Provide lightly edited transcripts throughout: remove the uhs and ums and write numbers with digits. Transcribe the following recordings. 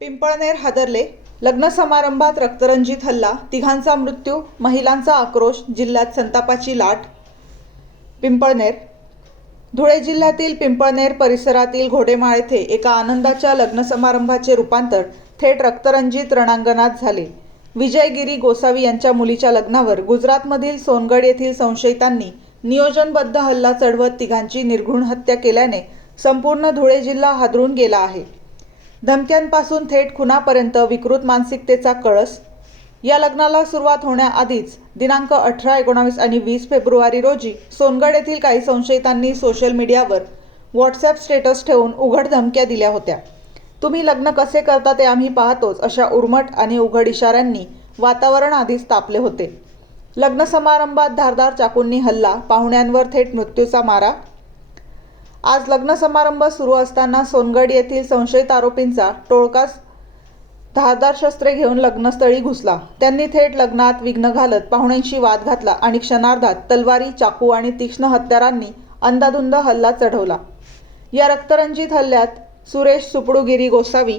पिंपळनेर हादरले, लग्न समारंभात रक्तरंजित हल्ला, तिघांचा मृत्यू, महिलांचा आक्रोश, जिल्ह्यात संतापाची लाट. पिंपळनेर. धुळे जिल्ह्यातील पिंपळनेर परिसरातील घोडेमाळ येथे एका आनंदाच्या लग्न समारंभाचे रूपांतर थेट रक्तरंजित रणांगणात झाले. विजय गिरी गोसावी यांच्या मुलीच्या लग्नावर गुजरातमधील सोनगड येथील संशयितांनी नियोजनबद्ध हल्ला चढवत तिघांची निर्घृण हत्या केल्याने संपूर्ण धुळे जिल्हा हादरून गेला आहे. धमक्यांपासून थेट खुनापर्यंत विकृत मानसिकतेचा कळस. या लग्नाला सुरुवात होण्याआधीच दिनांक 18, 19 आणि 20 फेब्रुवारी रोजी सोनगड येथील काही संशयितांनी सोशल मीडियावर व्हॉट्सॲप स्टेटस ठेवून उघड धमक्या दिल्या होत्या. तुम्ही लग्न कसे करता ते आम्ही पाहतोच, अशा उर्मट आणि उघड इशाऱ्यांनी वातावरण आधीच तापले होते. लग्न समारंभात धारदार चाकूंनी हल्ला, पाहुण्यांवर थेट मृत्यूचा मारा. आज लग्न समारंभ सुरू असताना सोनगड येथील संशयित आरोपींचा टोळकाच धारदार शस्त्रे घेऊन लग्नस्थळी घुसला. त्यांनी थेट लग्नात विघ्न घालत पाहुण्यांशी वाद घातला आणि क्षणार्धात तलवारी, चाकू आणि तीक्ष्ण हत्यारांनी अंधाधुंद हल्ला चढवला. या रक्तरंजित हल्ल्यात सुरेश सुपडू गिरी गोसावी,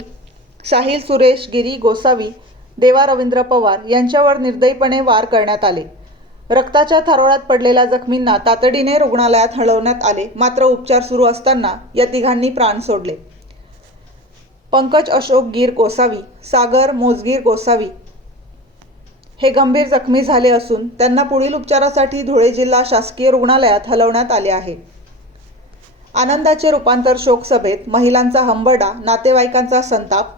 साहिल सुरेश गिरी गोसावी, देवा रवींद्र पवार यांच्यावर निर्दयीपणे वार करण्यात आले. रक्ताच्या थारोळ्यात पडलेल्या जखमींना तातडीने रुग्णालयात हलवण्यात आले, मात्र उपचार सुरू असताना या तिघांनी प्राण सोडले. पंकज अशोक गिर गोसावी, सागर मोजगीर गोसावी हे गंभीर जखमी झाले असून त्यांना पुढील उपचारासाठी धुळे जिल्हा शासकीय रुग्णालयात हलवण्यात आले आहे. आनंदाचे रूपांतर शोकसभेत, महिलांचा हंबरडा, नातेवाईकांचा संताप.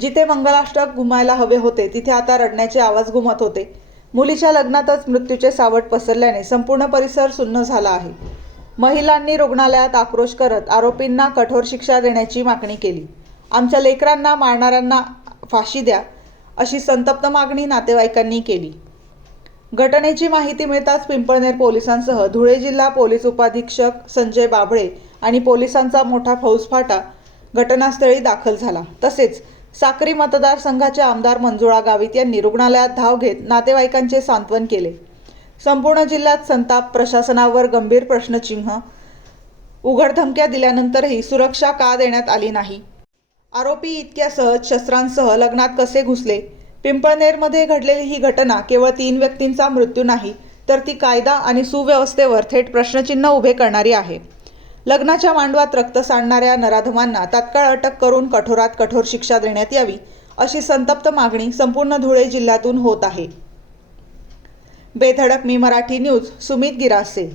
जिथे मंगलाष्टक घुमायला हवे होते तिथे आता रडण्याचे आवाज घुमत होते. मुलीच्या लग्नातच मृत्यूचे सावट पसरल्याने संपूर्ण परिसर सुन्न झाला आहे. महिलांनी रुग्णालयात आक्रोश करत आरोपींना कठोर शिक्षा देण्याची मागणी केली. आमच्या लेकरांना मारणाऱ्यांना फाशी द्या, अशी संतप्त मागणी नातेवाईकांनी केली. घटनेची माहिती मिळताच पिंपळनेर पोलिसांसह धुळे जिल्हा पोलीस उपाधीक्षक संजय बाभळे आणि पोलिसांचा मोठा फौजफाटा घटनास्थळी दाखल झाला. तसेच साक्री मतदारसंघाचे आमदार मंजुळा गावित यांनी रुग्णालयात धाव घेत नातेवाईकांचे सांत्वन केले. संपूर्ण जिल्ह्यात संताप. प्रशासनावर गंभीर प्रश्नचिन्ह. उघड धमक्या दिल्यानंतरही सुरक्षा का देण्यात आली नाही? आरोपी इतक्या सहज शस्त्रांसह लग्नात कसे घुसले? पिंपळनेरमध्ये घडलेली ही घटना केवळ 3 व्यक्तींचा मृत्यू नाही, तर ती कायदा आणि सुव्यवस्थेवर थेट प्रश्नचिन्ह उभे करणारी आहे. लग्नाच्या मांडवात रक्त सांडणाऱ्या नराधमांना तात्काळ अटक करून कठोरात कठोर शिक्षा देण्यात यावी, अशी संतप्त मागणी संपूर्ण धुळे जिल्ह्यातून होत आहे. बेधडक मी मराठी न्यूज, सुमित गिरासे.